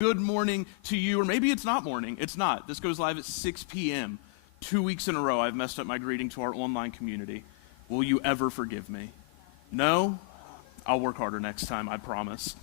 Good morning to you, or maybe it's not morning. It's not. This goes live at 6 p.m. 2 weeks in a row, I've messed up my greeting to our online community. Will you ever forgive me? No? I'll work harder next time, I promise.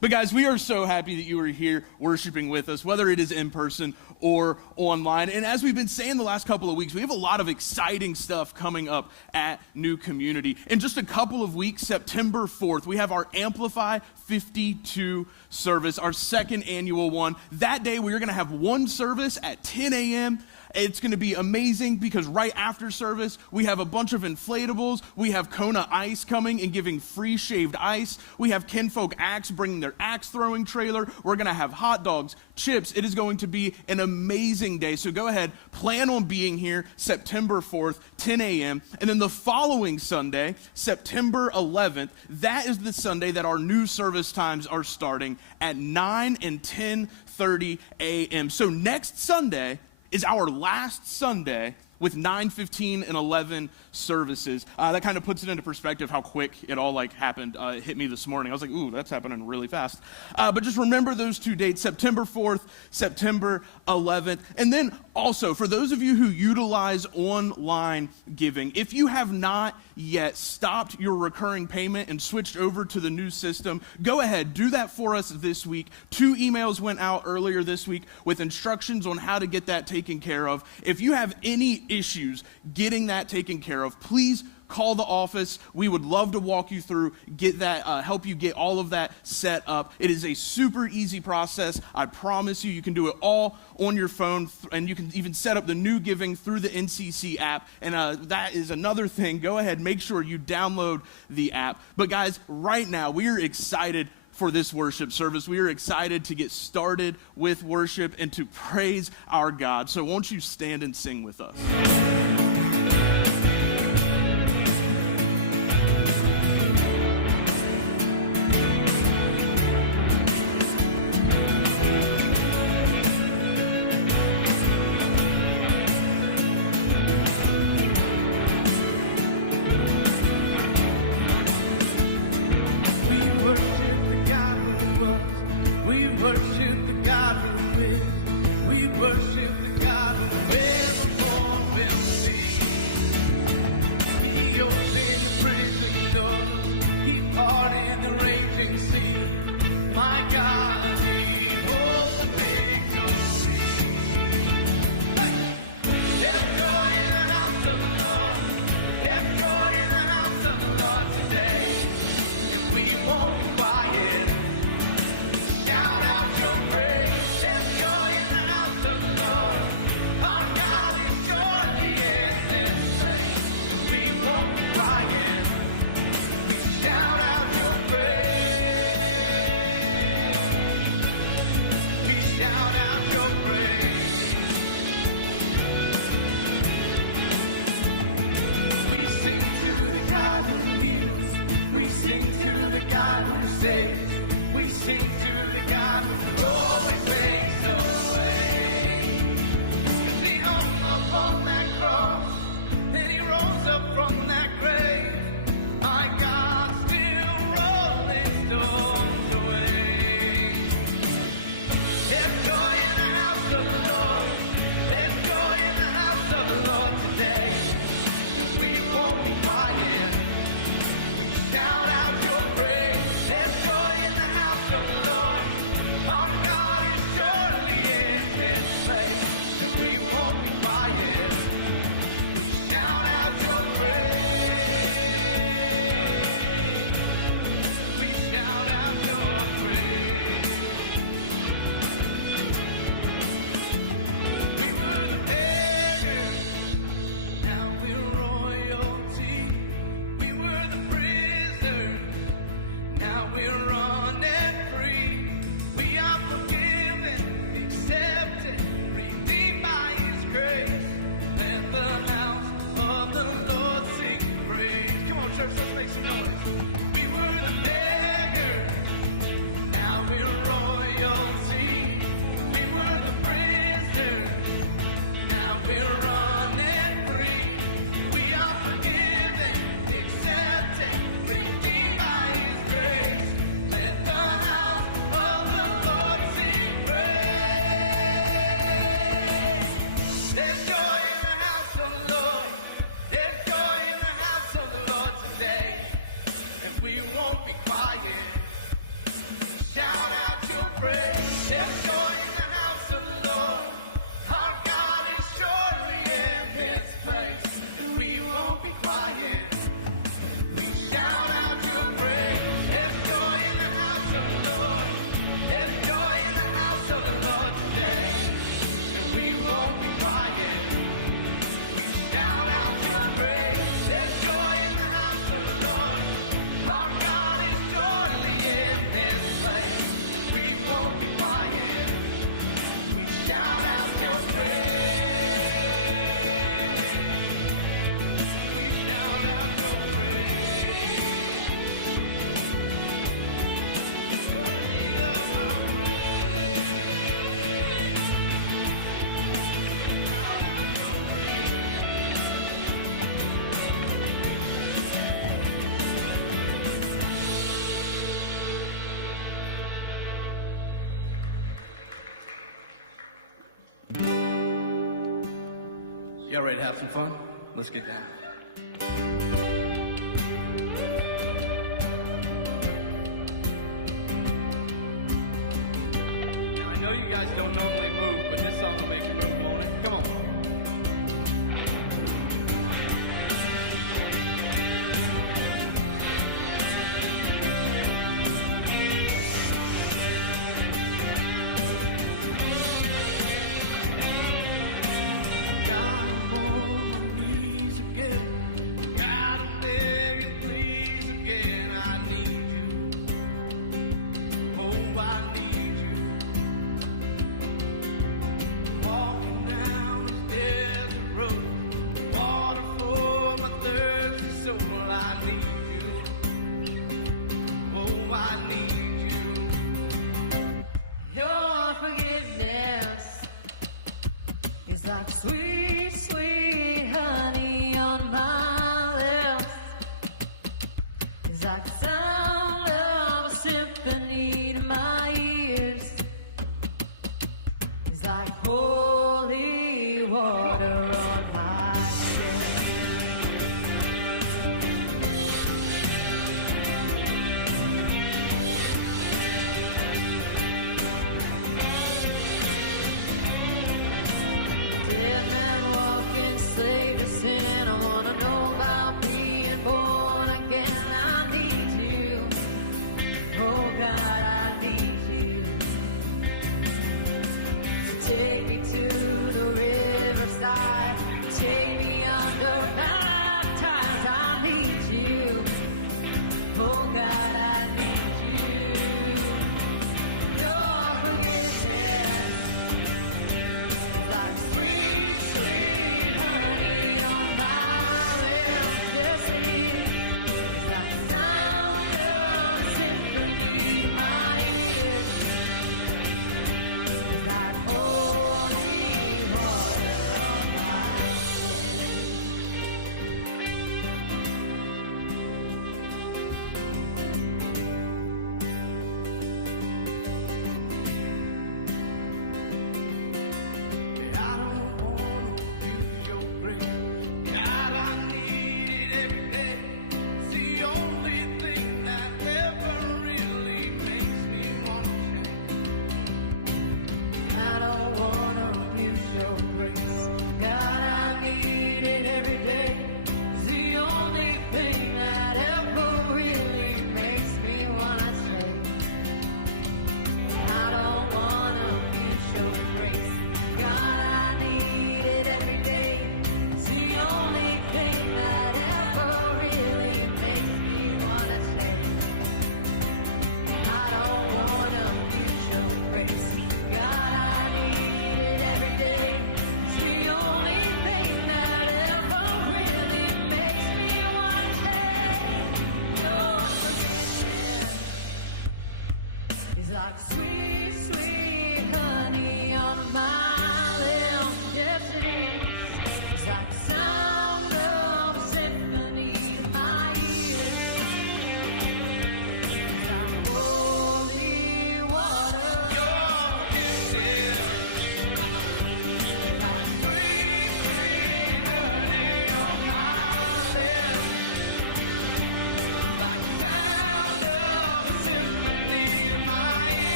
But guys, we are so happy that you are here worshiping with us, whether it is in person or online. And as we've been saying the last couple of weeks, we have a lot of exciting stuff coming up at New Community. In just a couple of weeks, September 4th, we have our Amplify 52 service, our second annual one. That day, we are going to have one service at 10 a.m., It's going to be amazing because right after service, we have a bunch of inflatables. We have Kona Ice coming and giving free shaved ice. We have Kinfolk Axe bringing their axe throwing trailer. We're going to have hot dogs, chips. It is going to be an amazing day. So go ahead, plan on being here September 4th, 10 a.m. And then the following Sunday, September 11th, that is the Sunday that our new service times are starting at 9 and 10:30 a.m. So next Sunday is our last Sunday with 9:15 and 11 services. That kind of puts it into perspective how quick it all happened. It hit me this morning. I was like, ooh, that's happening really fast. But just remember those two dates, September 4th, September 11th. And then also, for those of you who utilize online giving, if you have not yet stopped your recurring payment and switched over to the new system, go ahead, do that for us this week. 2 emails went out earlier this week with instructions on how to get that taken care of. If you have any issues getting that taken care of, please call the office. We would love to walk you through, get that, help you get all of that set up. It is a super easy process. I promise you, you can do it all on your phone, and you can even set up the new giving through the NCC app. And that is another thing. Go ahead, make sure you download the app. But guys, right now, we are excited for this worship service. We are excited to get started with worship and to praise our God. So won't you stand and sing with us? We worship the God who never born. Y'all ready to have some fun? Let's get down. Now, I know you guys don't normally move, but this song will make you move, won't it? Come on.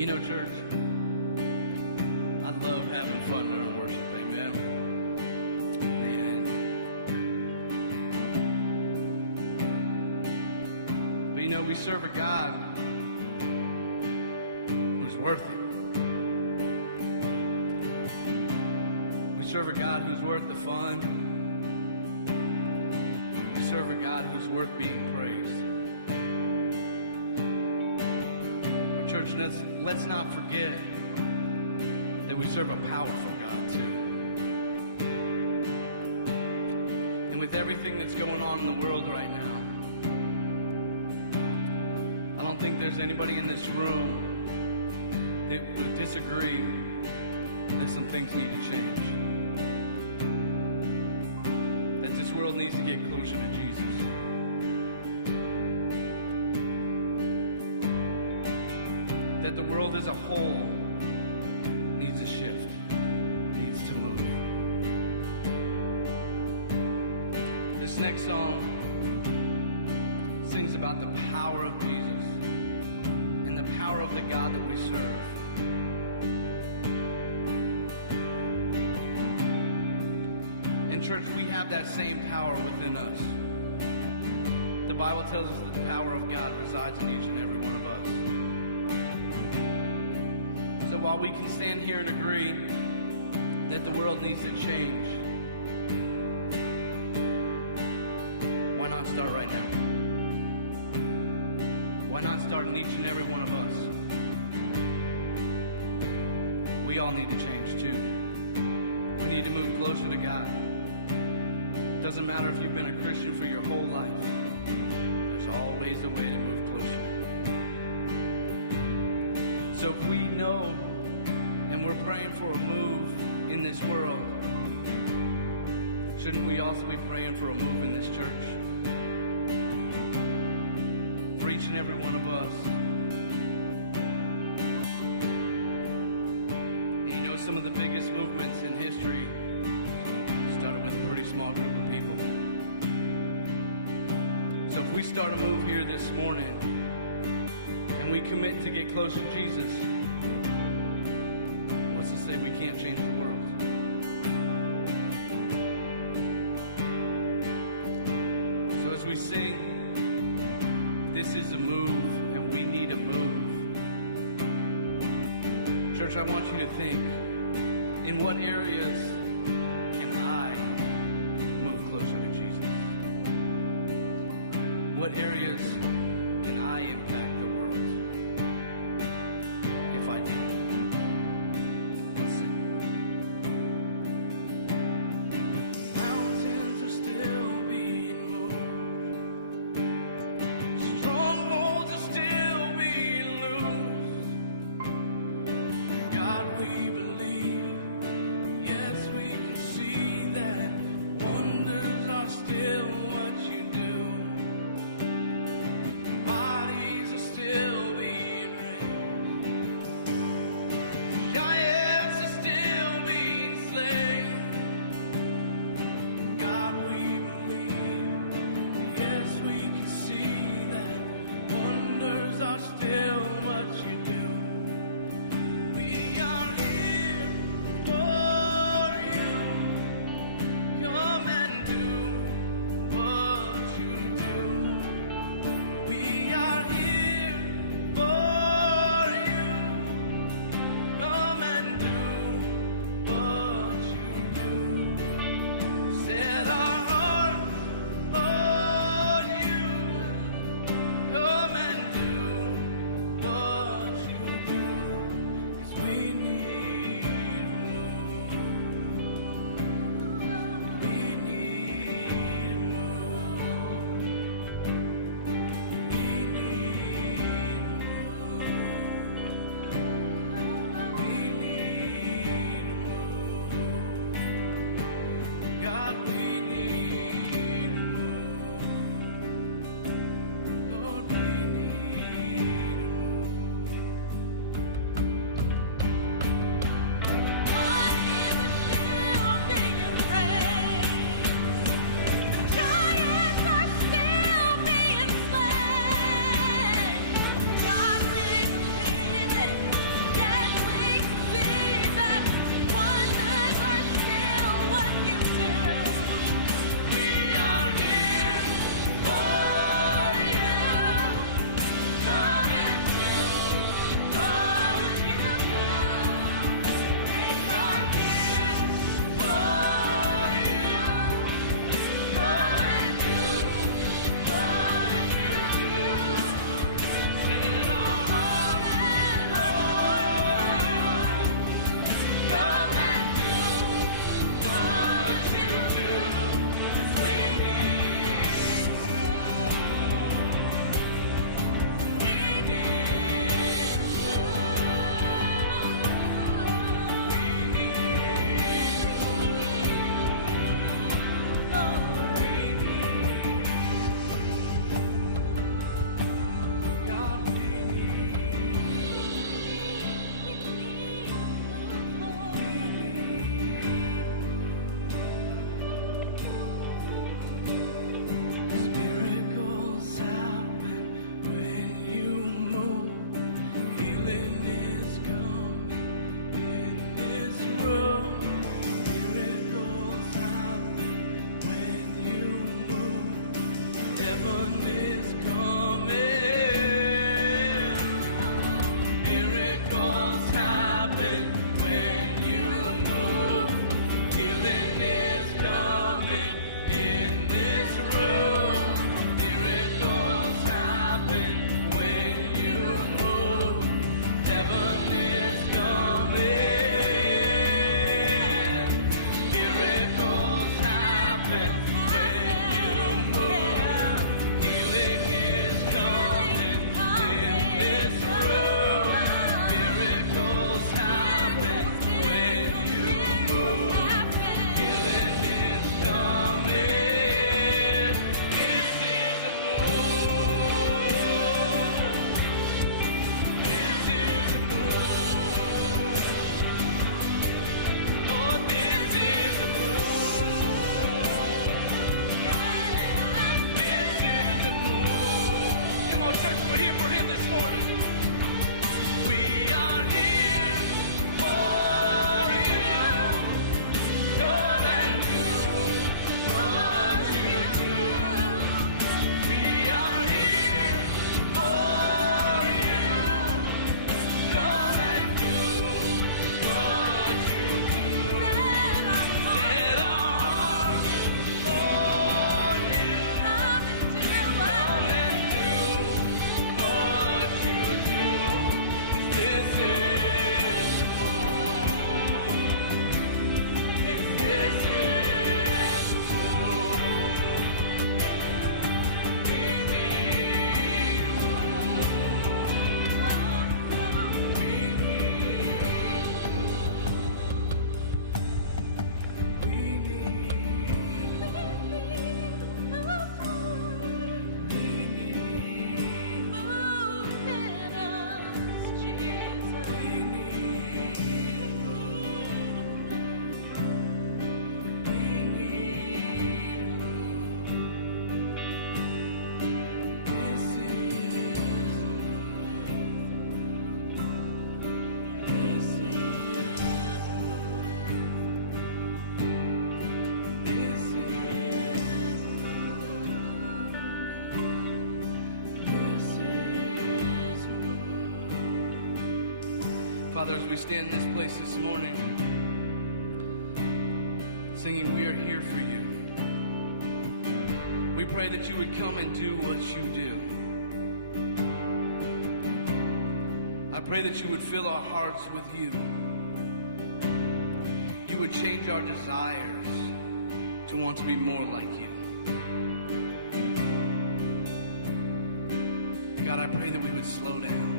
You know, church, I love having fun during worship, amen. But you know, we serve a God who's worth it. We serve a God who's worth the fun. We serve a God who's worth being praised. Church, let's not forget that we serve a powerful God too. And with everything that's going on in the world right now, I don't think there's anybody in this room that would disagree that some things need to change. That this world needs to get closer to Jesus. That the world as a whole needs a shift, needs to move. This next song sings about the power of Jesus and the power of the God that we serve. In church, we have that same power within us. The Bible tells us that the power of God resides in each and every one of us. So while we can stand here and agree that the world needs to change, why not start right now? Why not start in each and every one of us? We all need to change too. We need to move closer to God. It doesn't matter if you've been a Christian for your whole life. There's always a way to move closer. So if we know and we're praying for a move in this world, shouldn't we also be praying for a move in this church? For each and every one of us. And you know, some of the biggest movements in history started with a pretty small group of people. So if we start a move here this morning, and we commit to get closer to Jesus, what's to say we can't change the world? So as we sing, this is a move, and we need a move. Church, I want you to think, in what areas can I move closer to Jesus? What areas can I impact the world? If I do. Let's sing. Mountains are still being moved. Strongholds are still being loosed. God, we believe. Yes, we Father, as we stand in this place this morning, singing, we are here for you. We pray that you would come and do what you do. I pray that you would fill our hearts with you. You would change our desires to want to be more like you. God, I pray that we would slow down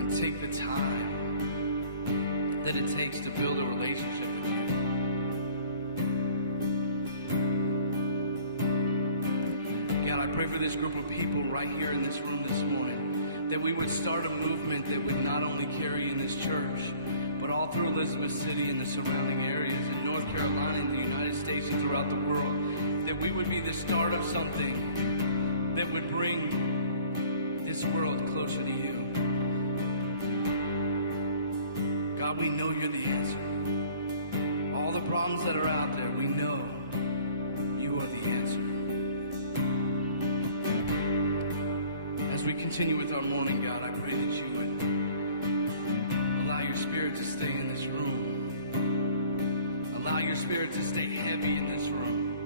and take the time that it takes to build a relationship with you. God, I pray for this group of people right here in this room this morning, that we would start a movement that would not only carry in this church, but all through Elizabeth City and the surrounding areas, in North Carolina, in the United States, and throughout the world, that we would be the start of something that would bring this world closer to you. God, we know you're the answer. All the problems that are out there, we know you are the answer. As we continue with our morning, God, I pray that you would allow your spirit to stay in this room. Allow your spirit to stay heavy in this room.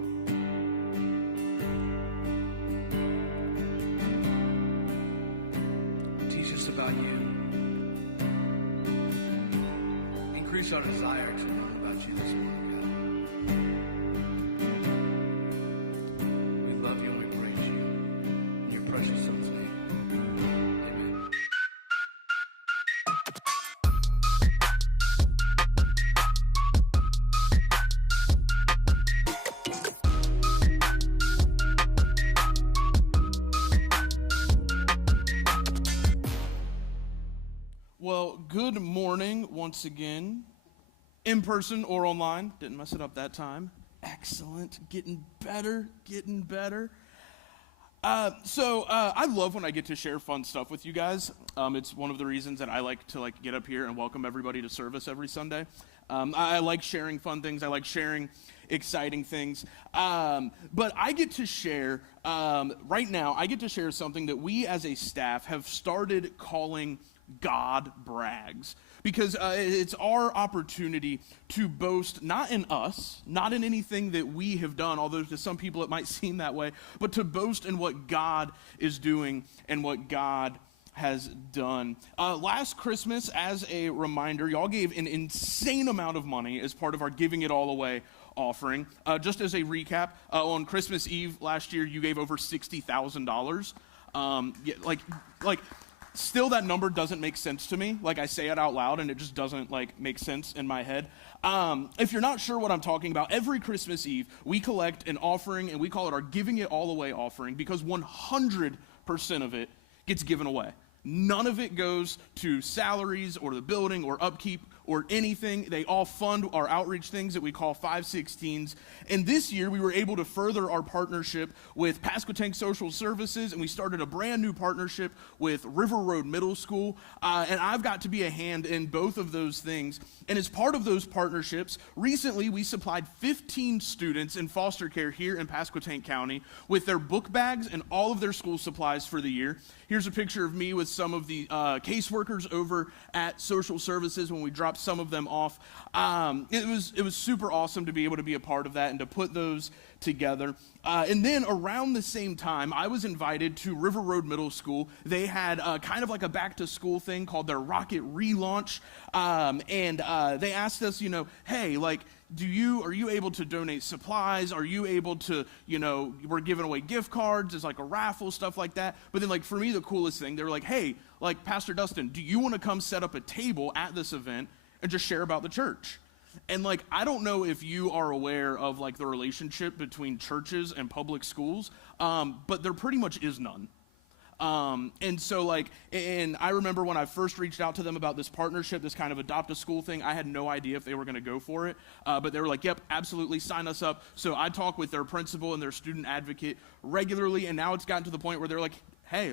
Teach us about you. Increase our desire to learn about you this morning, God. We love you and we praise you. In your precious son's name. Amen. Well, good morning once again, in person or online. Didn't mess it up that time. Excellent. Getting better, getting better. So I love when I get to share fun stuff with you guys. It's one of the reasons that I like to get up here and welcome everybody to service every Sunday. I like sharing fun things. I like sharing exciting things. But I get to share, right now, I get to share something that we as a staff have started calling God Brags, because it's our opportunity to boast not in us, not in anything that we have done, although to some people it might seem that way, but to boast in what God is doing and what God has done. Last Christmas, as a reminder, y'all gave an insane amount of money as part of our Giving It All Away offering. Just as a recap, on Christmas Eve last year, you gave over $60,000. Still, that number doesn't make sense to me. I say it out loud, and it just doesn't, make sense in my head. If you're not sure what I'm talking about, every Christmas Eve, we collect an offering, and we call it our Giving It All Away offering, because 100% of it gets given away. None of it goes to salaries or the building or upkeep or anything. They all fund our outreach things that we call 516s. And this year, we were able to further our partnership with Pasquotank Social Services, and we started a brand new partnership with River Road Middle School. And I've got to be a hand in both of those things. And as part of those partnerships, recently we supplied 15 students in foster care here in Pasquotank County with their book bags and all of their school supplies for the year. Here's a picture of me with some of the caseworkers over at Social Services when we dropped some of them off. It was super awesome to be able to be a part of that and to put those together. And then around the same time, I was invited to River Road Middle School. They had kind of like a back-to-school thing called their Rocket Relaunch. And they asked us, hey, are you able to donate supplies? Are you able to, we're giving away gift cards. There's a raffle, stuff like that. But then for me, the coolest thing, they were like, hey, Pastor Dustin, do you want to come set up a table at this event and just share about the church? And I don't know if you are aware of the relationship between churches and public schools, but there pretty much is none. And so and I remember when I first reached out to them about this partnership, this kind of adopt a school thing, I had no idea if they were going to go for it. But they were like, yep, absolutely, sign us up. So I talk with their principal and their student advocate regularly. And now it's gotten to the point where they're like, hey,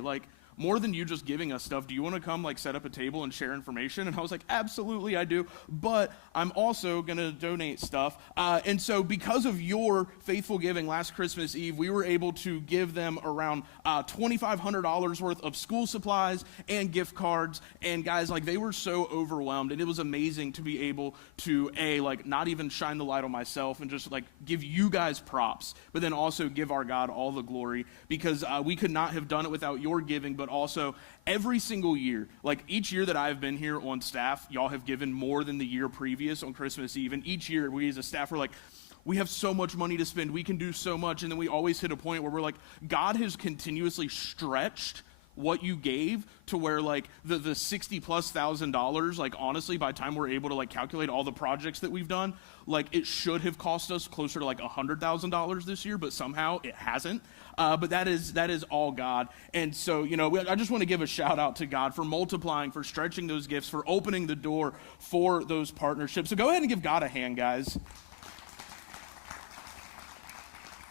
more than you just giving us stuff, do you want to come like set up a table and share information? And I was like, absolutely I do, but I'm also going to donate stuff. And so because of your faithful giving last Christmas Eve, we were able to give them around $2,500 worth of school supplies and gift cards. And guys, like they were so overwhelmed, and it was amazing to be able to like not even shine the light on myself and just like give you guys props, but then also give our God all the glory, because we could not have done it without your giving. But also every single year, like each year that I've been here on staff, y'all have given more than the year previous on Christmas Eve. And each year we as a staff were like, we have so much money to spend, we can do so much. And then we always hit a point where we're like, God has continuously stretched what you gave to where like the $60,000+, like honestly, by the time we're able to like calculate all the projects that we've done, like it should have cost us closer to like $100,000 this year, but somehow it hasn't. But that is all God. And so, I just want to give a shout out to God for multiplying, for stretching those gifts, for opening the door for those partnerships. So go ahead and give God a hand, guys.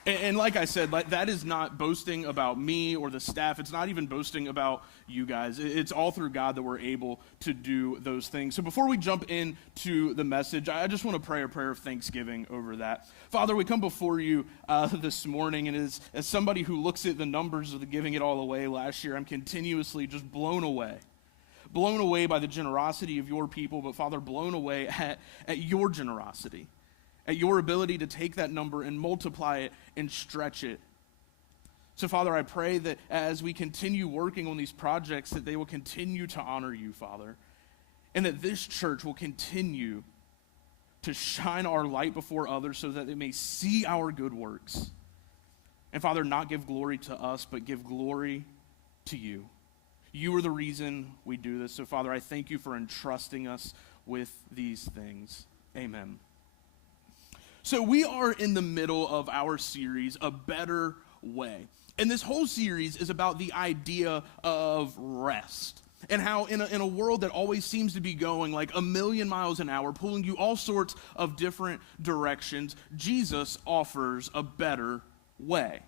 And like I said, that is not boasting about me or the staff. It's not even boasting about you guys. It's all through God that we're able to do those things. So before we jump into the message, I just want to pray a prayer of thanksgiving over that. Father, we come before you this morning, and as somebody who looks at the numbers of the giving it all away last year, I'm continuously just blown away by the generosity of your people, but Father, blown away at your generosity, at your ability to take that number and multiply it and stretch it. So, Father, I pray that as we continue working on these projects, that they will continue to honor you, Father, and that this church will continue to shine our light before others so that they may see our good works. And, Father, not give glory to us, but give glory to you. You are the reason we do this. So, Father, I thank you for entrusting us with these things. Amen. So we are in the middle of our series, A Better Way. And this whole series is about the idea of rest, and how in a world that always seems to be going like a million miles an hour, pulling you all sorts of different directions, Jesus offers a better way,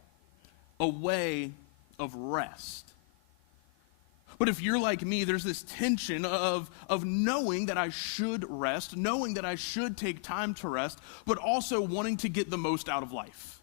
a way of rest. But if you're like me, there's this tension of knowing that I should rest, knowing that I should take time to rest, but also wanting to get the most out of life.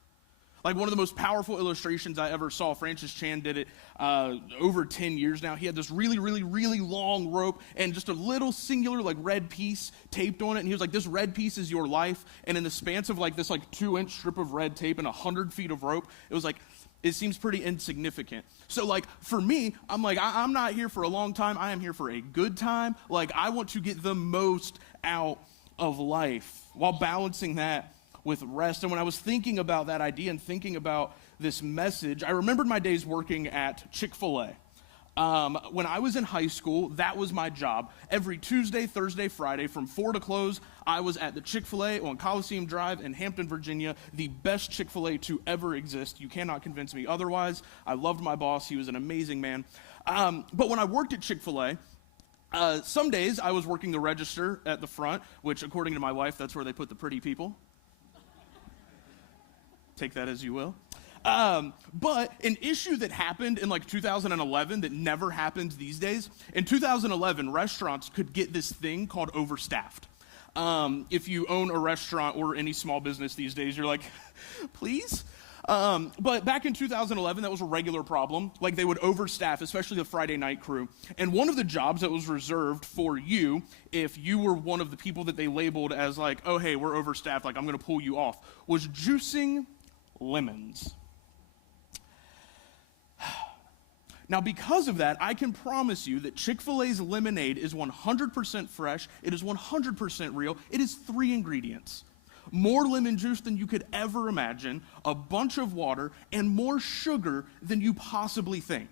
Like one of the most powerful illustrations I ever saw, Francis Chan did it over 10 years now. He had this really, really, really long rope and just a little singular like red piece taped on it. And he was like, this red piece is your life. And in the span of like this like 2-inch strip of red tape and 100 feet of rope, it was like, it seems pretty insignificant. So like for me, I'm like, I'm not here for a long time. I am here for a good time. Like I want to get the most out of life while balancing that with rest. And when I was thinking about that idea and thinking about this message, I remembered my days working at Chick-fil-A. When I was in high school, that was my job. Every Tuesday, Thursday, Friday, from 4 to close, I was at the Chick-fil-A on Coliseum Drive in Hampton, Virginia, the best Chick-fil-A to ever exist. You cannot convince me otherwise. I loved my boss. He was an amazing man. But when I worked at Chick-fil-A, some days I was working the register at the front, which according to my wife, that's where they put the pretty people. Take that as you will. But an issue that happened in like 2011 that never happens these days, in 2011, restaurants could get this thing called overstaffed. If you own a restaurant or any small business these days, you're like, please? But back in 2011, that was a regular problem. Like they would overstaff, especially the Friday night crew. And one of the jobs that was reserved for you, if you were one of the people that they labeled as like, oh, hey, we're overstaffed, like I'm going to pull you off, was juicing lemons. Now, because of that, I can promise you that Chick-fil-A's lemonade is 100% fresh, it is 100% real, it is 3 ingredients. More lemon juice than you could ever imagine, a bunch of water, and more sugar than you possibly think.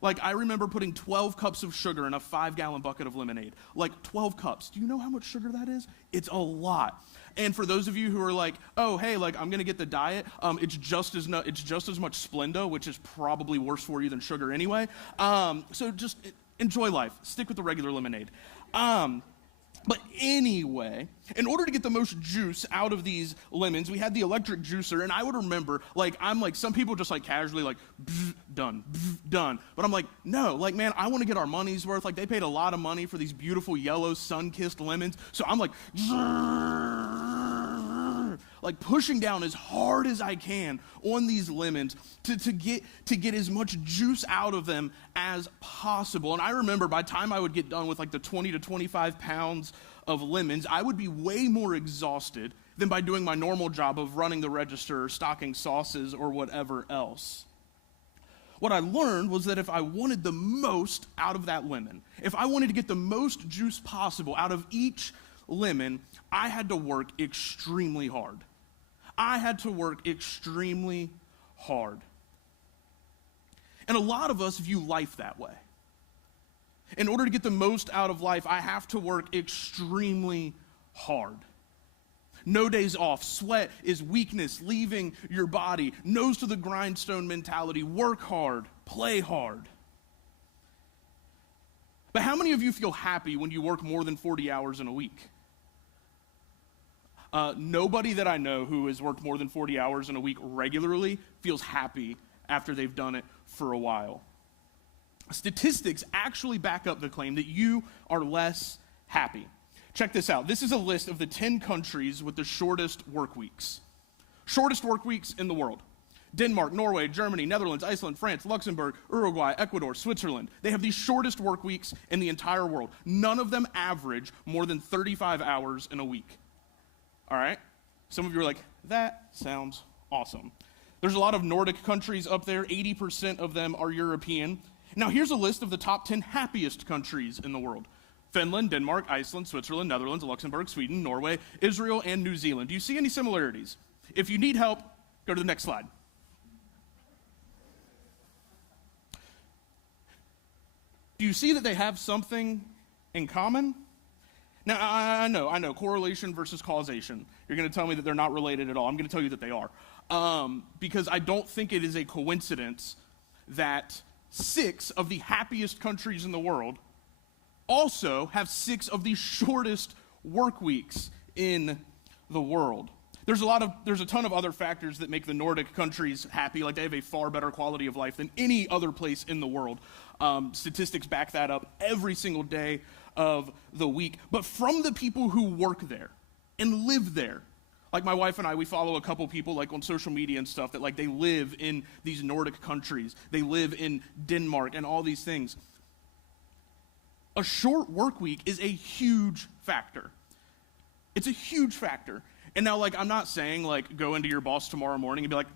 Like, I remember putting 12 cups of sugar in a 5-gallon bucket of lemonade. Like, 12 cups. Do you know how much sugar that is? It's a lot. And for those of you who are like, oh, hey, like, I'm going to get the diet, it's just as much Splenda, which is probably worse for you than sugar anyway. So just enjoy life. Stick with the regular lemonade. But anyway, in order to get the most juice out of these lemons, we had the electric juicer, and I would remember, some people just casually done, done. But I'm like, no, man, I want to get our money's worth. They paid a lot of money for these beautiful yellow sun-kissed lemons. So I'm pushing down as hard as I can on these lemons to get as much juice out of them as possible. And I remember by the time I would get done with the 20 to 25 pounds of lemons, I would be way more exhausted than by doing my normal job of running the register, or stocking sauces, or whatever else. What I learned was that if I wanted the most out of that lemon, if I wanted to get the most juice possible out of each lemon, I had to work extremely hard. I had to work extremely hard. And a lot of us view life that way. In order to get the most out of life, I have to work extremely hard. No days off. Sweat is weakness leaving your body. Nose to the grindstone mentality. Work hard. Play hard. But how many of you feel happy when you work more than 40 hours in a week? Nobody that I know who has worked more than 40 hours in a week regularly feels happy after they've done it for a while. Statistics actually back up the claim that you are less happy. Check this out. This is a list of the 10 countries with the shortest work weeks. Shortest work weeks in the world. Denmark, Norway, Germany, Netherlands, Iceland, France, Luxembourg, Uruguay, Ecuador, Switzerland. They have the shortest work weeks in the entire world. None of them average more than 35 hours in a week. All right? Some of you are like, that sounds awesome. There's a lot of Nordic countries up there. 80% of them are European. Now, here's a list of the top 10 happiest countries in the world. Finland, Denmark, Iceland, Switzerland, Netherlands, Luxembourg, Sweden, Norway, Israel, and New Zealand. Do you see any similarities? If you need help, go to the next slide. Do you see that they have something in common? Now, I know, correlation versus causation. You're going to tell me that they're not related at all. I'm going to tell you that they are. Because I don't think it is a coincidence that 6 of the happiest countries in the world also have 6 of the shortest work weeks in the world. There's a ton of other factors that make the Nordic countries happy. They have a far better quality of life than any other place in the world. Statistics back that up every single day of the week. But from the people who work there and live there, my wife and I, we follow a couple people on social media and stuff that they live in these Nordic countries. They live in Denmark and all these things. A short work week is a huge factor. It's a huge factor. And now, I'm not saying, go into your boss tomorrow morning and be like,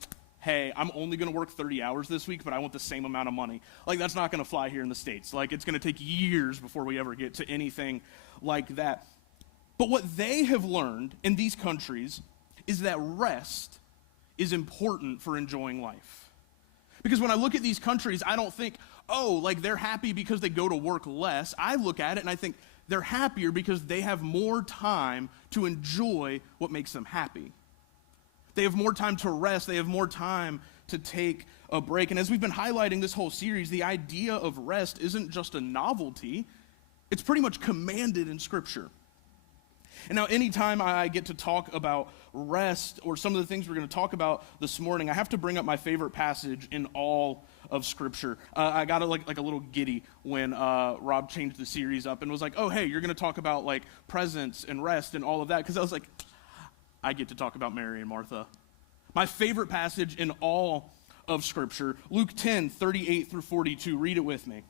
hey, I'm only going to work 30 hours this week, but I want the same amount of money. That's not going to fly here in the States. It's going to take years before we ever get to anything like that. But what they have learned in these countries is that rest is important for enjoying life. Because when I look at these countries, I don't think, they're happy because they go to work less. I look at it and I think they're happier because they have more time to enjoy what makes them happy. They have more time to rest. They have more time to take a break. And as we've been highlighting this whole series, the idea of rest isn't just a novelty. It's pretty much commanded in Scripture. And now anytime I get to talk about rest or some of the things we're going to talk about this morning, I have to bring up my favorite passage in all of Scripture. I got a little giddy when Rob changed the series up and was like, oh, hey, you're going to talk about presence and rest and all of that. Because I was like, I get to talk about Mary and Martha. My favorite passage in all of Scripture, Luke 10, 38 through 42. Read it with me. It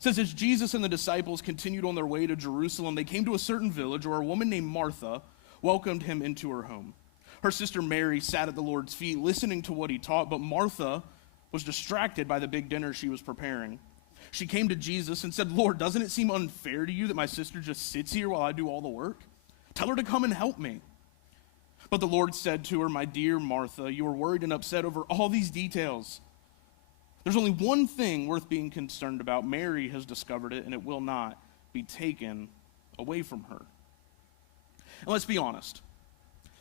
says, as Jesus and the disciples continued on their way to Jerusalem, they came to a certain village where a woman named Martha welcomed him into her home. Her sister Mary sat at the Lord's feet listening to what he taught, but Martha was distracted by the big dinner she was preparing. She came to Jesus and said, Lord, doesn't it seem unfair to you that my sister just sits here while I do all the work? Tell her to come and help me. But the Lord said to her, my dear Martha, you are worried and upset over all these details. There's only one thing worth being concerned about. Mary has discovered it, and it will not be taken away from her. And let's be honest.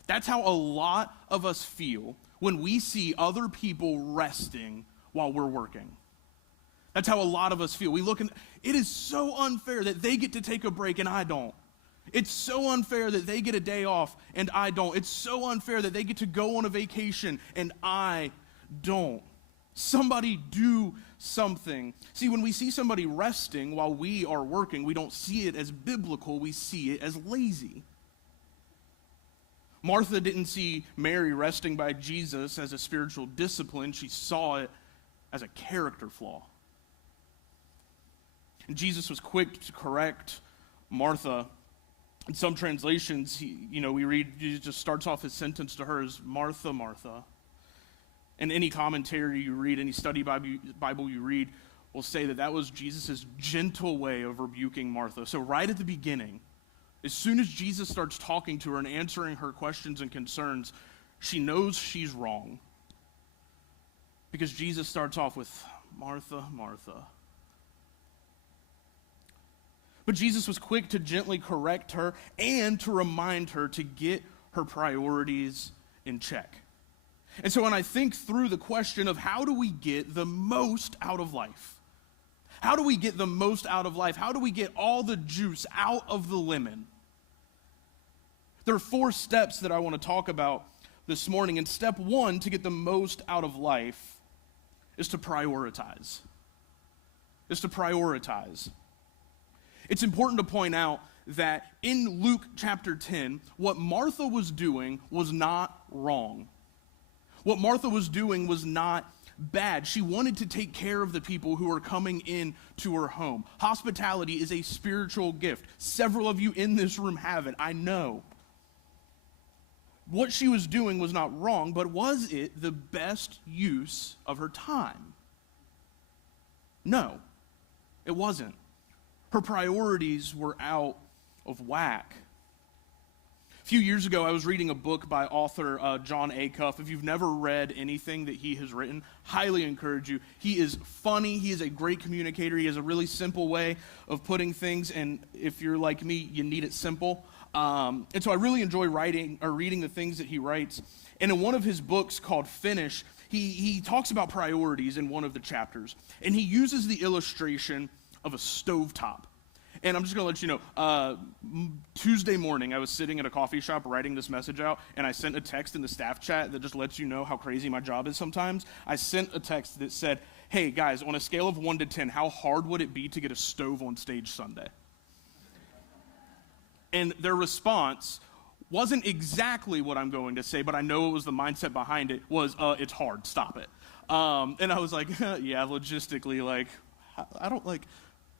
That's how a lot of us feel when we see other people resting while we're working. That's how a lot of us feel. We look and it is so unfair that they get to take a break and I don't. It's so unfair that they get a day off and I don't. It's so unfair that they get to go on a vacation and I don't. Somebody do something. See, when we see somebody resting while we are working, we don't see it as biblical, we see it as lazy. Martha didn't see Mary resting by Jesus as a spiritual discipline. She saw it as a character flaw. And Jesus was quick to correct Martha. In some translations, we read, he just starts off his sentence to her as, Martha, Martha. And any commentary you read, any study Bible you read, will say that was Jesus' gentle way of rebuking Martha. So right at the beginning, as soon as Jesus starts talking to her and answering her questions and concerns, she knows she's wrong. Because Jesus starts off with, Martha, Martha. But Jesus was quick to gently correct her and to remind her to get her priorities in check. And so when I think through the question of how do we get the most out of life? How do we get the most out of life? How do we get all the juice out of the lemon? There are 4 steps that I want to talk about this morning. And step 1 to get the most out of life is to prioritize. It's important to point out that in Luke chapter 10, what Martha was doing was not wrong. What Martha was doing was not bad. She wanted to take care of the people who were coming in to her home. Hospitality is a spiritual gift. Several of you in this room have it, I know. What she was doing was not wrong, but was it the best use of her time? No, it wasn't. Her priorities were out of whack. A few years ago, I was reading a book by author John Acuff. If you've never read anything that he has written, highly encourage you. He is funny. He is a great communicator. He has a really simple way of putting things, and if you're like me, you need it simple. And so I really enjoy reading the things that he writes. And in one of his books called Finish, he talks about priorities in one of the chapters. And he uses the illustration of a stovetop. And I'm just going to let you know, Tuesday morning, I was sitting at a coffee shop writing this message out, and I sent a text in the staff chat that just lets you know how crazy my job is sometimes. I sent a text that said, hey, guys, on a scale of 1 to 10, how hard would it be to get a stove on stage Sunday? And their response wasn't exactly what I'm going to say, but I know it was the mindset behind it, was, it's hard, stop it. And I was like, yeah, logistically, like, I don't, like,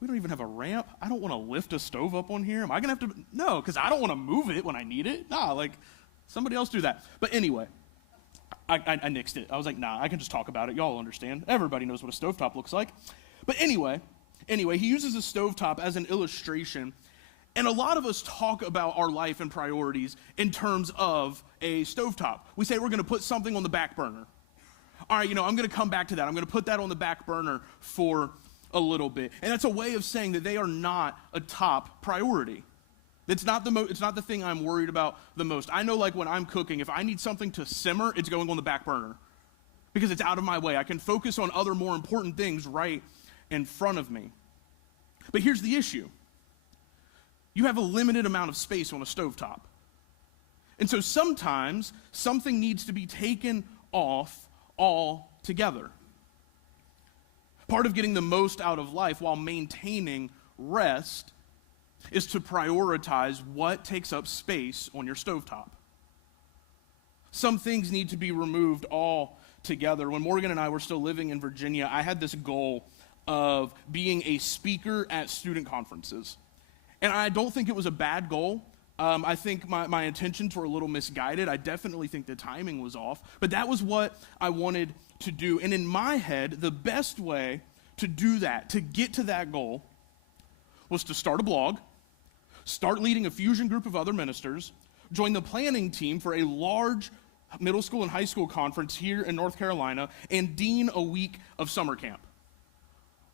we don't even have a ramp. I don't want to lift a stove up on here. Am I going to have to? No, because I don't want to move it when I need it. Nah, like, somebody else do that. But anyway, I nixed it. I was like, nah, I can just talk about it. Y'all understand. Everybody knows what a stovetop looks like. But anyway, he uses a stovetop as an illustration. And a lot of us talk about our life and priorities in terms of a stovetop. We say we're going to put something on the back burner. All right, I'm going to come back to that. I'm going to put that on the back burner for a little bit. And that's a way of saying that they are not a top priority. It's not the thing I'm worried about the most. I know, like, when I'm cooking, if I need something to simmer, it's going on the back burner because it's out of my way. I can focus on other more important things right in front of me. But here's the issue. You have a limited amount of space on a stovetop. And so sometimes something needs to be taken off altogether. Part of getting the most out of life while maintaining rest is to prioritize what takes up space on your stovetop. Some things need to be removed altogether. When Morgan and I were still living in Virginia, I had this goal of being a speaker at student conferences. And I don't think it was a bad goal. I think my intentions were a little misguided. I definitely think the timing was off. But that was what I wanted to do. And in my head, the best way to do that, to get to that goal, was to start a blog, start leading a fusion group of other ministers, join the planning team for a large middle school and high school conference here in North Carolina, and dean a week of summer camp.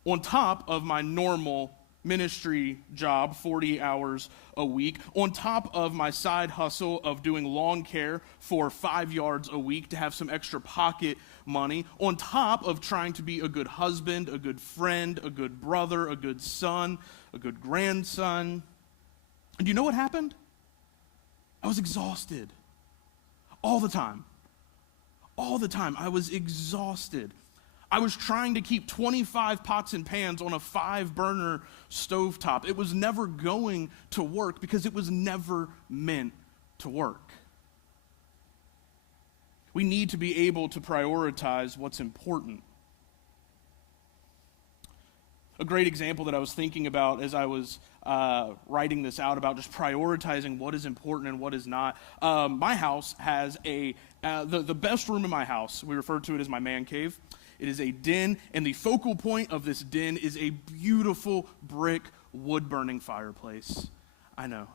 On top of my normal ministry job, 40 hours a week, on top of my side hustle of doing lawn care for 5 yards a week to have some extra pocket money, on top of trying to be a good husband, a good friend, a good brother, a good son, a good grandson. And you know what happened? I was exhausted. All the time. All the time. I was exhausted. I was trying to keep 25 pots and pans on a 5-burner stovetop. It was never going to work because it was never meant to work. We need to be able to prioritize what's important. A great example that I was thinking about as I was writing this out about just prioritizing what is important and what is not. My house has the best room in my house. We refer to it as my man cave. It is a den, and the focal point of this den is a beautiful brick wood-burning fireplace. I know.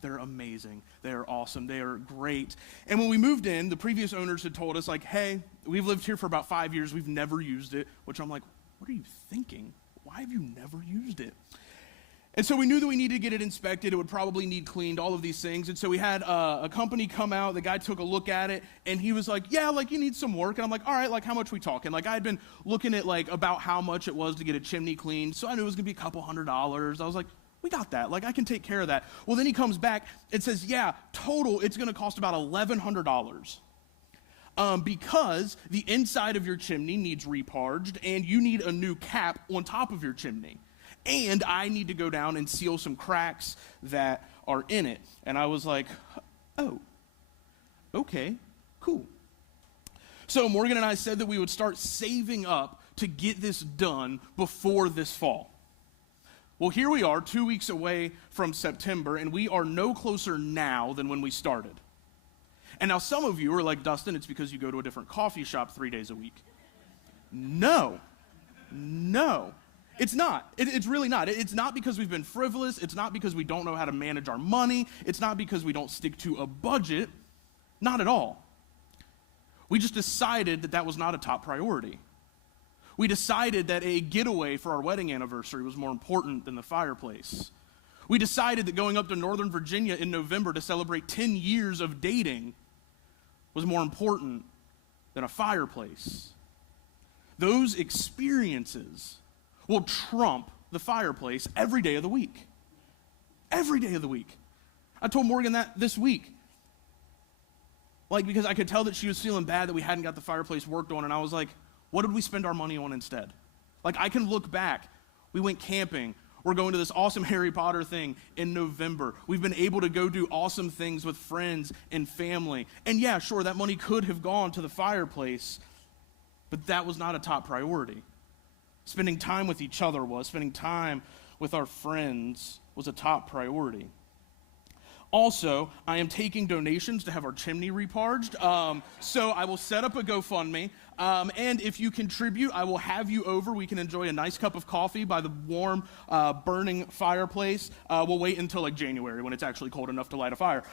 They're amazing. They are awesome. They are great. And when we moved in, the previous owners had told us, like, hey, we've lived here for about 5 years. We've never used it, which I'm like, what are you thinking? Why have you never used it? And so we knew that we needed to get it inspected. It would probably need cleaned, all of these things. And so we had a company come out. The guy took a look at it, and he was like, yeah, like, you need some work. And I'm like, all right, like, how much we talking? Like, I had been looking at, like, about how much it was to get a chimney cleaned, so I knew it was going to be a couple $100s. I was like, we got that. Like, I can take care of that. Well, then he comes back and says, yeah, total, it's going to cost about $1,100. Because the inside of your chimney needs reparged, and you need a new cap on top of your chimney. And I need to go down and seal some cracks that are in it. And I was like, oh, okay, cool. So Morgan and I said that we would start saving up to get this done before this fall. Well, here we are, 2 weeks away from September, and we are no closer now than when we started. And now some of you are like, Dustin, it's because you go to a different coffee shop 3 days a week. No. It's not. It's really not. It's not because we've been frivolous. It's not because we don't know how to manage our money. It's not because we don't stick to a budget. Not at all. We just decided that that was not a top priority. We decided that a getaway for our wedding anniversary was more important than the fireplace. We decided that going up to Northern Virginia in November to celebrate 10 years of dating was more important than a fireplace. Those experiences will trump the fireplace every day of the week. Every day of the week. I told Morgan that this week. Like, because I could tell that she was feeling bad that we hadn't got the fireplace worked on, and I was like, what did we spend our money on instead? Like, I can look back. We went camping. We're going to this awesome Harry Potter thing in November. We've been able to go do awesome things with friends and family. And yeah, sure, that money could have gone to the fireplace, but that was not a top priority. Spending time with each other was. Spending time with our friends was a top priority. Also, I am taking donations to have our chimney reparged. So I will set up a GoFundMe. And if you contribute, I will have you over. We can enjoy a nice cup of coffee by the warm, burning fireplace. We'll wait until like January when it's actually cold enough to light a fire.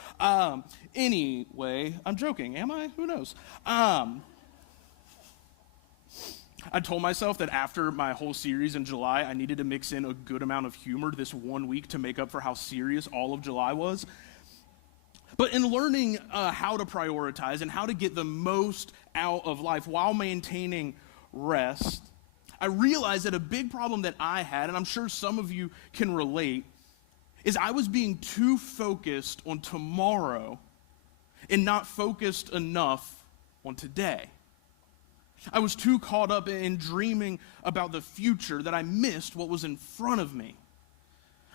Anyway, I'm joking. Am I? Who knows? I told myself that after my whole series in July, I needed to mix in a good amount of humor this 1 week to make up for how serious all of July was. But in learning how to prioritize and how to get the most out of life while maintaining rest, I realized that a big problem that I had, and I'm sure some of you can relate, is I was being too focused on tomorrow and not focused enough on today. I was too caught up in dreaming about the future that I missed what was in front of me.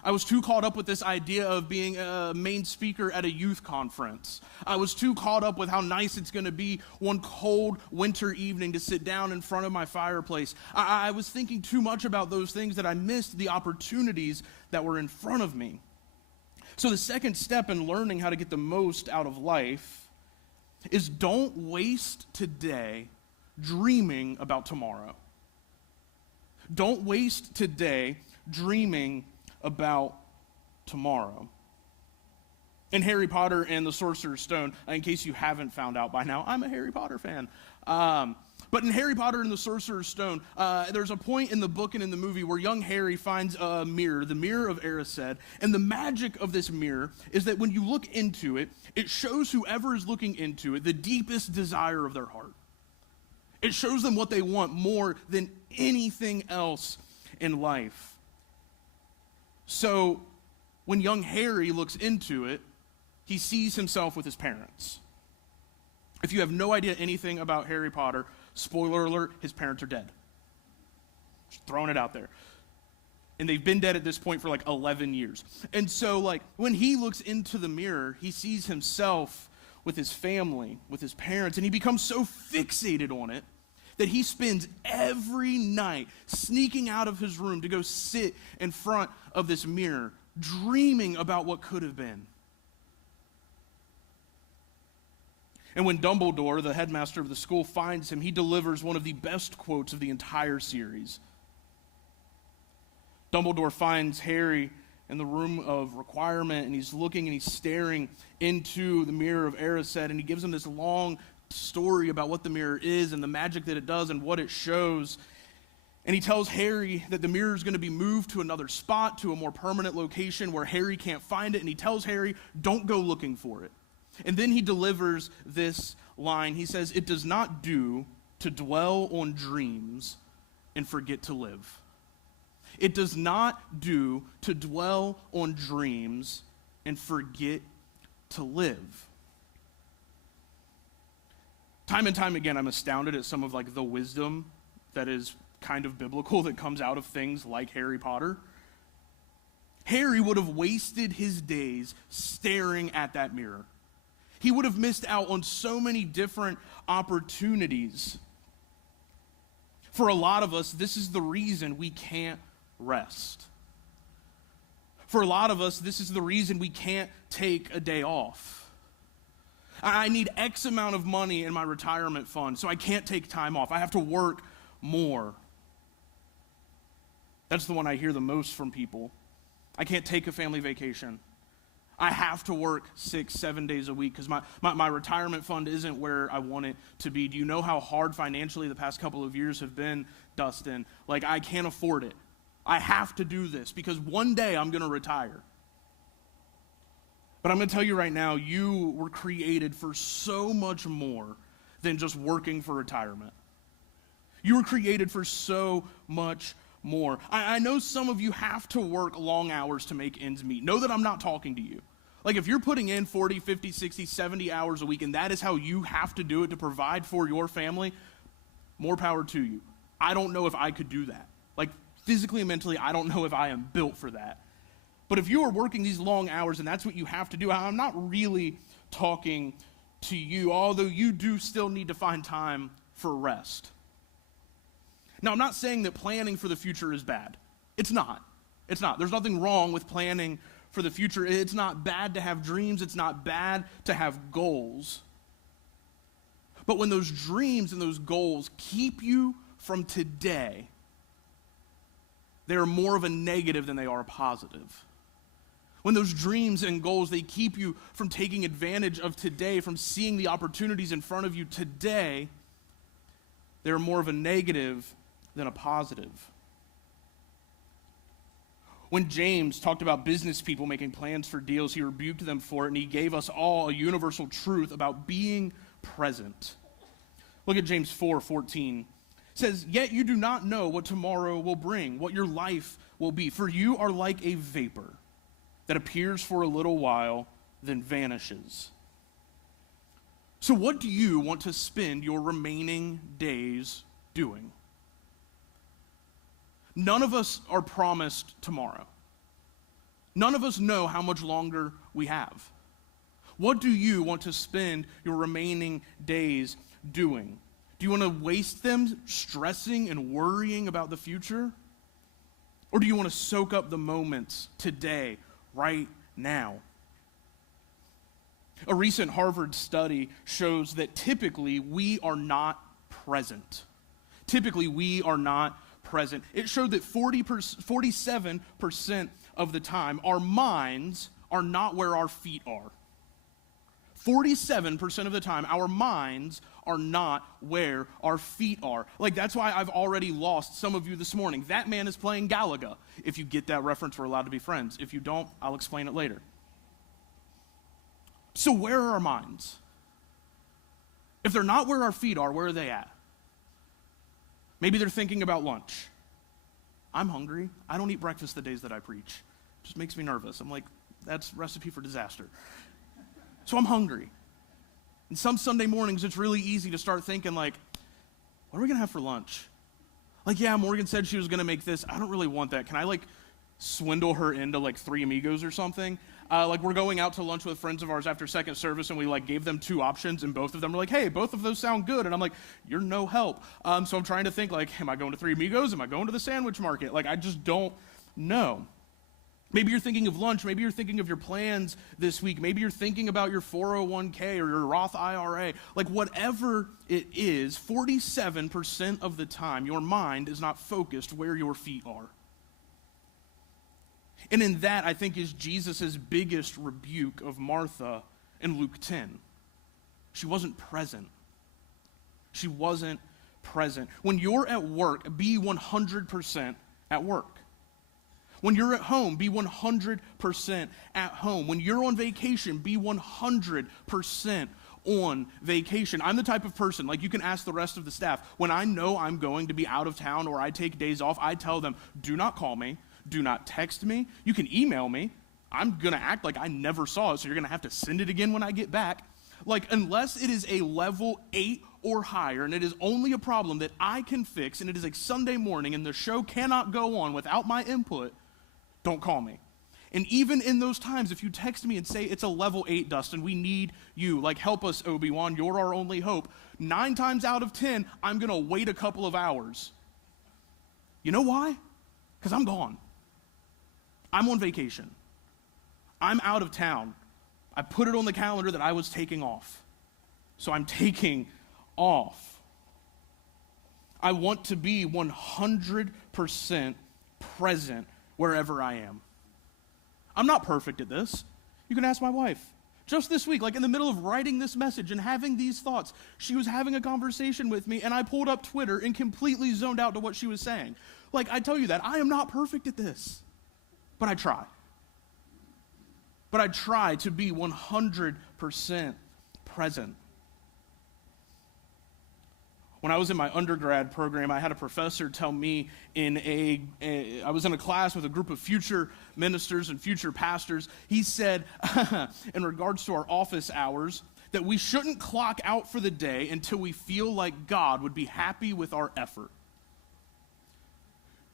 I was too caught up with this idea of being a main speaker at a youth conference. I was too caught up with how nice it's going to be one cold winter evening to sit down in front of my fireplace. I was thinking too much about those things that I missed the opportunities that were in front of me. So the second step in learning how to get the most out of life is don't waste today dreaming about tomorrow. Don't waste today dreaming about tomorrow. In Harry Potter and the Sorcerer's Stone, in case you haven't found out by now, I'm a Harry Potter fan. But in Harry Potter and the Sorcerer's Stone, there's a point in the book and in the movie where young Harry finds a mirror, the mirror of Erised, and the magic of this mirror is that when you look into it, it shows whoever is looking into it the deepest desire of their heart. It shows them what they want more than anything else in life. So when young Harry looks into it, he sees himself with his parents. If you have no idea anything about Harry Potter, spoiler alert, his parents are dead. Just throwing it out there. And they've been dead at this point for like 11 years. And so like when he looks into the mirror, he sees himself with his family, with his parents, and he becomes so fixated on it that he spends every night sneaking out of his room to go sit in front of this mirror, dreaming about what could have been. And when Dumbledore, the headmaster of the school, finds him, he delivers one of the best quotes of the entire series. Dumbledore finds Harry in the room of requirement, and he's looking and he's staring into the mirror of Erised, and he gives him this long story about what the mirror is and the magic that it does and what it shows. And he tells Harry that the mirror is going to be moved to another spot, to a more permanent location where Harry can't find it, and he tells Harry, don't go looking for it. And then he delivers this line. He says, "It does not do to dwell on dreams and forget to live." It does not do to dwell on dreams and forget to live. Time and time again, I'm astounded at some of like the wisdom that is kind of biblical that comes out of things like Harry Potter. Harry would have wasted his days staring at that mirror. He would have missed out on so many different opportunities. For a lot of us, this is the reason we can't rest. For a lot of us, this is the reason we can't take a day off. I need X amount of money in my retirement fund, so I can't take time off. I have to work more. That's the one I hear the most from people. I can't take a family vacation. I have to work 6-7 days a week because my retirement fund isn't where I want it to be. Do you know how hard financially the past couple of years have been, Dustin? Like, I can't afford it. I have to do this because one day I'm going to retire. But I'm going to tell you right now, you were created for so much more than just working for retirement. You were created for so much more. I know some of you have to work long hours to make ends meet. Know that I'm not talking to you. Like if you're putting in 40, 50, 60, 70 hours a week and that is how you have to do it to provide for your family, more power to you. I don't know if I could do that. Like physically and mentally, I don't know if I am built for that. But if you are working these long hours and that's what you have to do, I'm not really talking to you, although you do still need to find time for rest. Now, I'm not saying that planning for the future is bad. It's not. It's not. There's nothing wrong with planning for the future. It's not bad to have dreams. It's not bad to have goals. But when those dreams and those goals keep you from today, they're more of a negative than they are a positive. When those dreams and goals, they keep you from taking advantage of today, from seeing the opportunities in front of you today, they're more of a negative than a positive. When James talked about business people making plans for deals, he rebuked them for it, and he gave us all a universal truth about being present. Look at James 4:14. It says, "Yet you do not know what tomorrow will bring, what your life will be. For you are like a vapor that appears for a little while, then vanishes." So what do you want to spend your remaining days doing? None of us are promised tomorrow. None of us know how much longer we have. What do you want to spend your remaining days doing? Do you want to waste them stressing and worrying about the future? Or do you want to soak up the moments today, right now? A recent Harvard study shows that typically we are not present. Typically we are not present. It showed that 47% of the time, our minds are not where our feet are. 47% of the time, our minds are not where our feet are. Like, that's why I've already lost some of you this morning. That man is playing Galaga. If you get that reference, we're allowed to be friends. If you don't, I'll explain it later. So where are our minds? If they're not where our feet are, where are they at? Maybe they're thinking about lunch. I'm hungry. I don't eat breakfast the days that I preach. Just makes me nervous. I'm like, that's recipe for disaster. So I'm hungry. And some Sunday mornings, it's really easy to start thinking like, what are we going to have for lunch? Like, yeah, Morgan said she was going to make this. I don't really want that. Can I, like, swindle her into, like, 3 Amigos or something? Like, we're going out to lunch with friends of ours after second service, and we, like, gave them 2 options, and both of them were like, hey, both of those sound good. And I'm like, you're no help. So I'm trying to think, like, am I going to 3 Amigos? Am I going to the sandwich market? Like, I just don't know. Maybe you're thinking of lunch. Maybe you're thinking of your plans this week. Maybe you're thinking about your 401k or your Roth IRA. Like whatever it is, 47% of the time, your mind is not focused where your feet are. And in that, I think, is Jesus' biggest rebuke of Martha in Luke 10. She wasn't present. She wasn't present. When you're at work, be 100% at work. When you're at home, be 100% at home. When you're on vacation, be 100% on vacation. I'm the type of person, like you can ask the rest of the staff, when I know I'm going to be out of town or I take days off, I tell them, do not call me, do not text me. You can email me. I'm going to act like I never saw it, so you're going to have to send it again when I get back. Like, unless it is a level 8 or higher, and it is only a problem that I can fix, and it is a Sunday morning, and the show cannot go on without my input, don't call me. And even in those times, if you text me and say it's a level 8, Dustin, we need you. Like, help us, Obi-Wan, you're our only hope. 9 times out of 10, I'm going to wait a couple of hours. You know why? Because I'm gone. I'm on vacation. I'm out of town. I put it on the calendar that I was taking off. So I'm taking off. I want to be 100% present wherever I am. I'm not perfect at this. You can ask my wife. Just this week, like in the middle of writing this message and having these thoughts, she was having a conversation with me, and I pulled up Twitter and completely zoned out to what she was saying. Like, I tell you that, I am not perfect at this, but I try. But I try to be 100% present. When I was in my undergrad program, I had a professor tell me I was in a class with a group of future ministers and future pastors. He said, in regards to our office hours, that we shouldn't clock out for the day until we feel like God would be happy with our effort.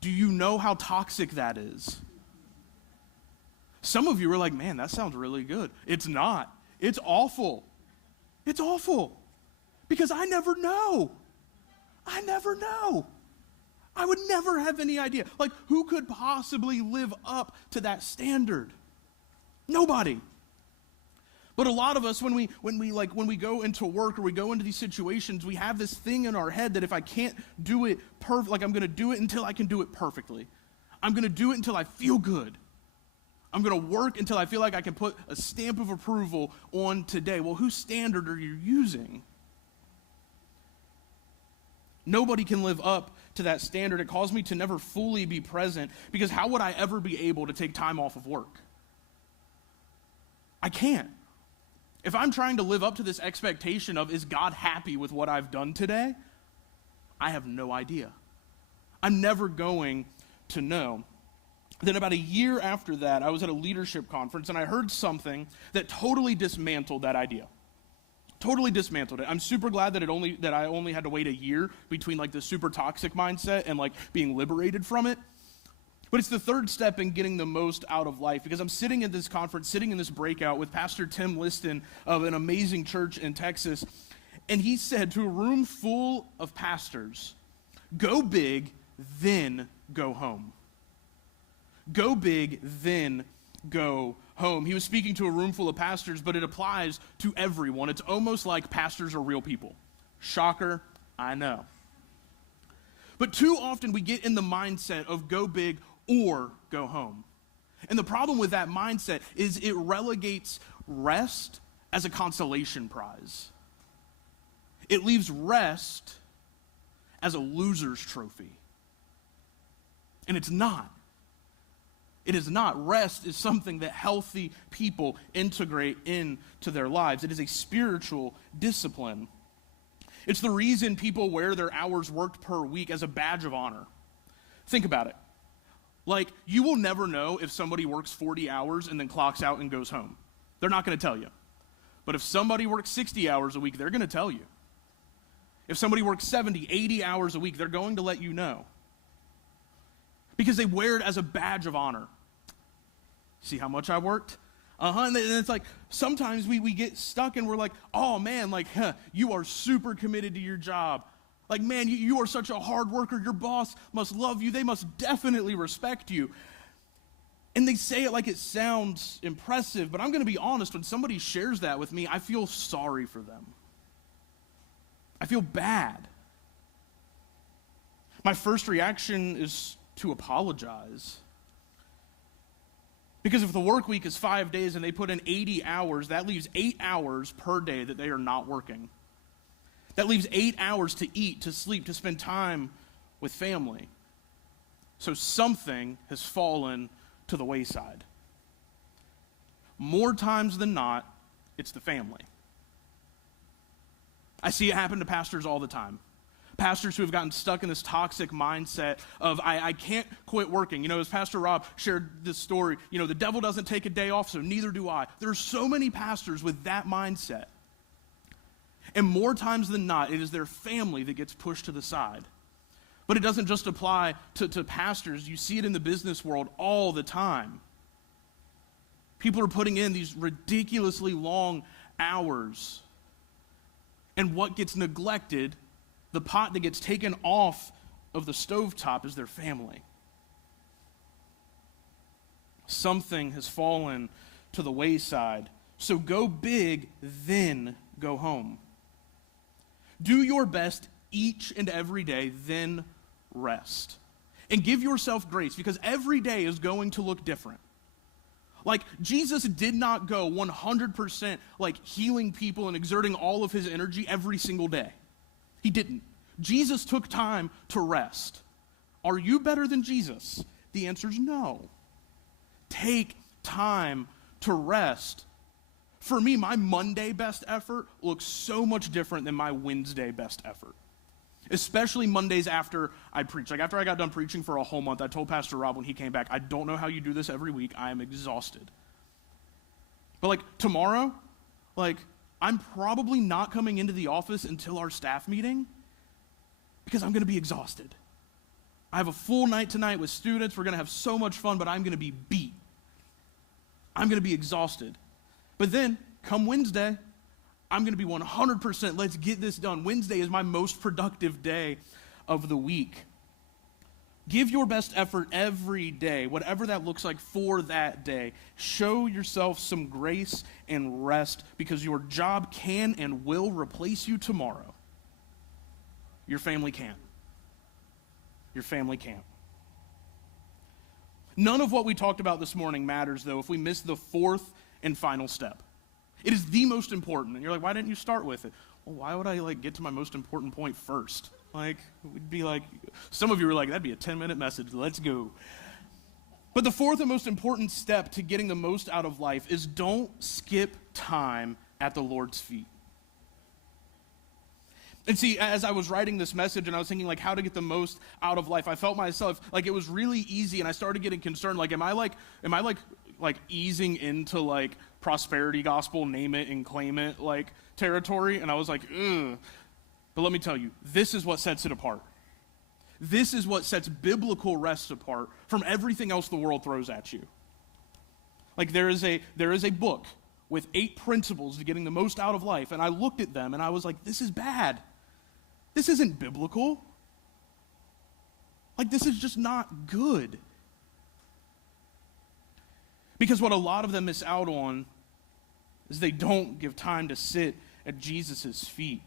Do you know how toxic that is? Some of you are like, man, that sounds really good. It's not. It's awful. It's awful. Because I never know. I never know. I would never have any idea. Like, who could possibly live up to that standard? Nobody. But a lot of us, when we go into work or we go into these situations, we have this thing in our head that if I can't do it like I'm going to do it until I can do it perfectly. I'm going to do it until I feel good. I'm going to work until I feel like I can put a stamp of approval on today. Well, whose standard are you using? Nobody can live up to that standard. It caused me to never fully be present, because how would I ever be able to take time off of work? I can't. If I'm trying to live up to this expectation of, is God happy with what I've done today? I have no idea. I'm never going to know. Then about a year after that, I was at a leadership conference, and I heard something that totally dismantled that idea. Totally dismantled it. I'm super glad that I only had to wait a year between like the super toxic mindset and like being liberated from it. But it's the third step in getting the most out of life, because I'm sitting at this conference, sitting in this breakout with Pastor Tim Liston of an amazing church in Texas, and he said to a room full of pastors, go big, then go home. Go big, then go home. He was speaking to a room full of pastors, but it applies to everyone. It's almost like pastors are real people. Shocker, I know. But too often we get in the mindset of go big or go home. And the problem with that mindset is it relegates rest as a consolation prize. It leaves rest as a loser's trophy. And it's not. It is not. Rest is something that healthy people integrate into their lives. It is a spiritual discipline. It's the reason people wear their hours worked per week as a badge of honor. Think about it. Like, you will never know if somebody works 40 hours and then clocks out and goes home. They're not going to tell you. But if somebody works 60 hours a week, they're going to tell you. If somebody works 70, 80 hours a week, they're going to let you know. Because they wear it as a badge of honor. See how much I worked? And it's like, sometimes we get stuck and we're like, oh man, like, you are super committed to your job. Like, man, you are such a hard worker. Your boss must love you. They must definitely respect you. And they say it like it sounds impressive, but I'm going to be honest, when somebody shares that with me, I feel sorry for them. I feel bad. My first reaction is to apologize. Because if the work week is 5 days and they put in 80 hours, that leaves 8 hours per day that they are not working. That leaves 8 hours to eat, to sleep, to spend time with family. So something has fallen to the wayside. More times than not, it's the family. I see it happen to pastors all the time. Pastors who have gotten stuck in this toxic mindset of, I can't quit working. You know, as Pastor Rob shared this story, you know, the devil doesn't take a day off, so neither do I. There are so many pastors with that mindset. And more times than not, it is their family that gets pushed to the side. But it doesn't just apply to pastors. You see it in the business world all the time. People are putting in these ridiculously long hours. And what gets neglected, the pot that gets taken off of the stovetop, is their family. Something has fallen to the wayside. So go big, then go home. Do your best each and every day, then rest. And give yourself grace, because every day is going to look different. Like, Jesus did not go 100% like healing people and exerting all of his energy every single day. He didn't. Jesus took time to rest. Are you better than Jesus? The answer is no. Take time to rest. For me, my Monday best effort looks so much different than my Wednesday best effort. Especially Mondays after I preach. Like, after I got done preaching for a whole month, I told Pastor Rob when he came back, I don't know how you do this every week. I am exhausted. But like tomorrow, like, I'm probably not coming into the office until our staff meeting because I'm going to be exhausted. I have a full night tonight with students. We're going to have so much fun, but I'm going to be beat. I'm going to be exhausted. But then, come Wednesday, I'm going to be 100%, let's get this done. Wednesday is my most productive day of the week. Give your best effort every day, whatever that looks like for that day. Show yourself some grace and rest, because your job can and will replace you tomorrow. Your family can't. Your family can't. None of what we talked about this morning matters, though, if we miss the fourth and final step. It is the most important. And you're like, why didn't you start with it? Well, why would I get to my most important point first? We'd be like, some of you were like, that'd be a 10-minute message. Let's go. But the fourth and most important step to getting the most out of life is don't skip time at the Lord's feet. And see, as I was writing this message and I was thinking how to get the most out of life, I felt myself like it was really easy, and I started getting concerned. Am I easing into prosperity gospel, name it and claim it territory? And I was like, ugh. But let me tell you, this is what sets it apart. This is what sets biblical rest apart from everything else the world throws at you. There is a book with 8 principles to getting the most out of life, and I looked at them and I was like, this is bad. This isn't biblical. This is just not good. Because what a lot of them miss out on is they don't give time to sit at Jesus' feet.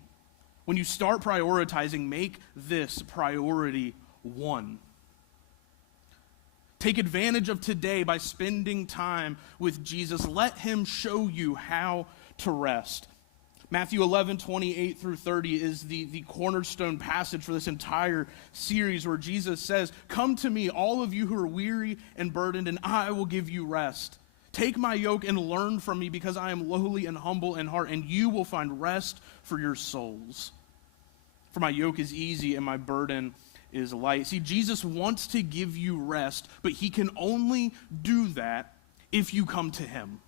When you start prioritizing, make this priority 1. Take advantage of today by spending time with Jesus. Let him show you how to rest. Matthew 11:28 through 30 is the cornerstone passage for this entire series, where Jesus says, "Come to me, all of you who are weary and burdened, and I will give you rest. Take my yoke and learn from me, because I am lowly and humble in heart, and you will find rest for your souls. For my yoke is easy and my burden is light. See, Jesus wants to give you rest, but he can only do that if you come to him.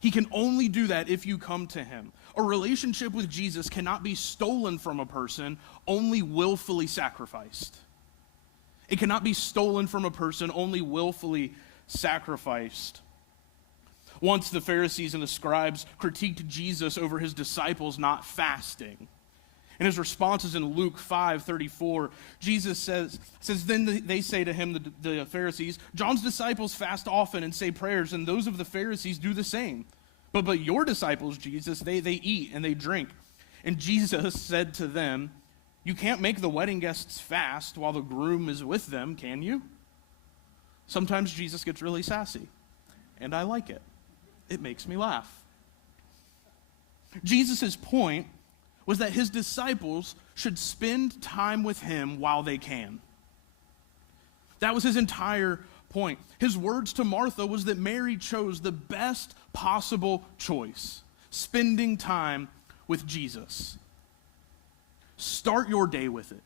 He can only do that if you come to him. A relationship with Jesus cannot be stolen from a person, only willfully sacrificed. It cannot be stolen from a person, only willfully sacrificed. Once the Pharisees and the scribes critiqued Jesus over his disciples not fasting. And his response is in Luke 5:34. Jesus says, then they say to him, the Pharisees, John's disciples fast often and say prayers, and those of the Pharisees do the same. But your disciples, Jesus, they eat and they drink. And Jesus said to them, you can't make the wedding guests fast while the groom is with them, can you? Sometimes Jesus gets really sassy, and I like it. It makes me laugh. Jesus' point was that his disciples should spend time with him while they can. That was his entire point. His words to Martha was that Mary chose the best possible choice, spending time with Jesus. Start your day with it.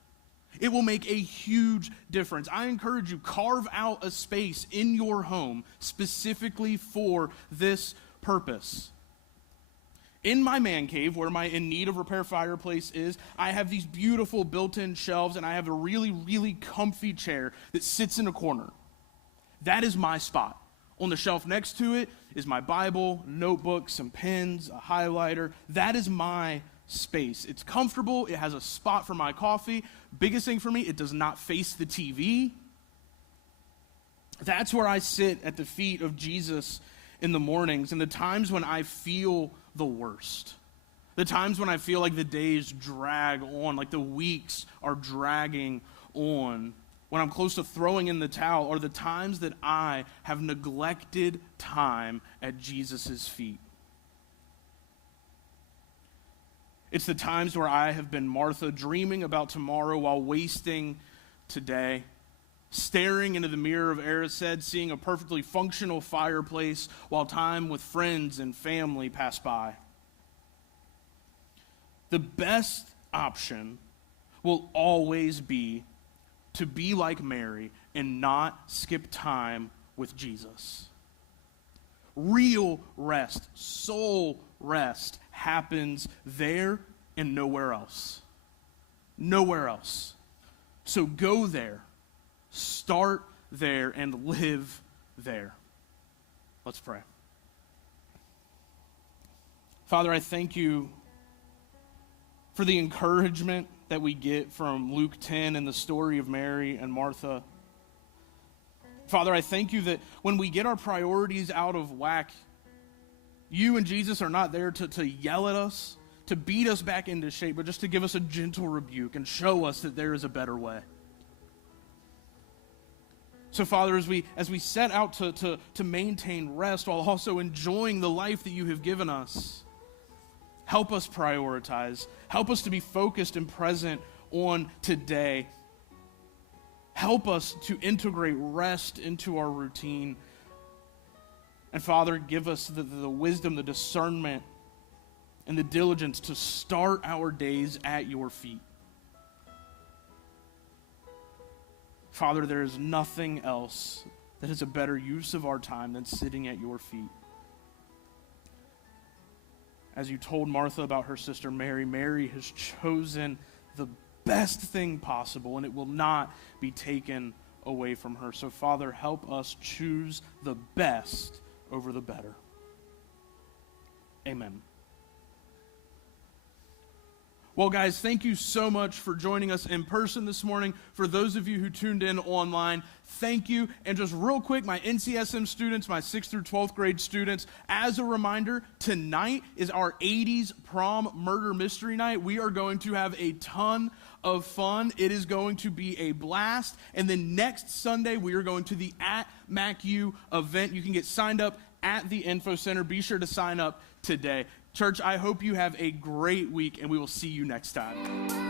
It will make a huge difference. I encourage you, carve out a space in your home specifically for this purpose. In my man cave, where my in need of repair fireplace is, I have these beautiful built-in shelves, and I have a really, really comfy chair that sits in a corner. That is my spot. On the shelf next to it is my Bible, notebook, some pens, a highlighter. That is my space. It's comfortable. It has a spot for my coffee. Biggest thing for me, it does not face the TV. That's where I sit at the feet of Jesus in the mornings, and the times when I feel the worst. The times when I feel like the days drag on, like the weeks are dragging on. When I'm close to throwing in the towel, are the times that I have neglected time at Jesus' feet. It's the times where I have been Martha, dreaming about tomorrow while wasting today, staring into the mirror of Erised, seeing a perfectly functional fireplace while time with friends and family pass by. The best option will always be to be like Mary and not skip time with Jesus. Real rest, soul rest happens there and nowhere else. Nowhere else. So go there, start there, and live there. Let's pray. Father, I thank you for the encouragement that we get from Luke 10 and the story of Mary and Martha. Father, I thank you that when we get our priorities out of whack, you and Jesus are not there to yell at us, to beat us back into shape, but just to give us a gentle rebuke and show us that there is a better way. So, Father, as we set out to maintain rest while also enjoying the life that you have given us, help us prioritize. Help us to be focused and present on today. Help us to integrate rest into our routine. And Father, give us the wisdom, the discernment, and the diligence to start our days at your feet. Father, there is nothing else that is a better use of our time than sitting at your feet. As you told Martha about her sister Mary, Mary has chosen the best thing possible, and it will not be taken away from her. So, Father, help us choose the best over the better. Amen. Well, guys, thank you so much for joining us in person this morning. For those of you who tuned in online, thank you. And just real quick, my NCSM students, my 6th through 12th grade students, as a reminder, tonight is our 80s prom murder mystery night. We are going to have a ton of fun. It is going to be a blast. And then next Sunday, we are going to the at MacU event. You can get signed up at the Info Center. Be sure to sign up today. Church, I hope you have a great week, and we will see you next time.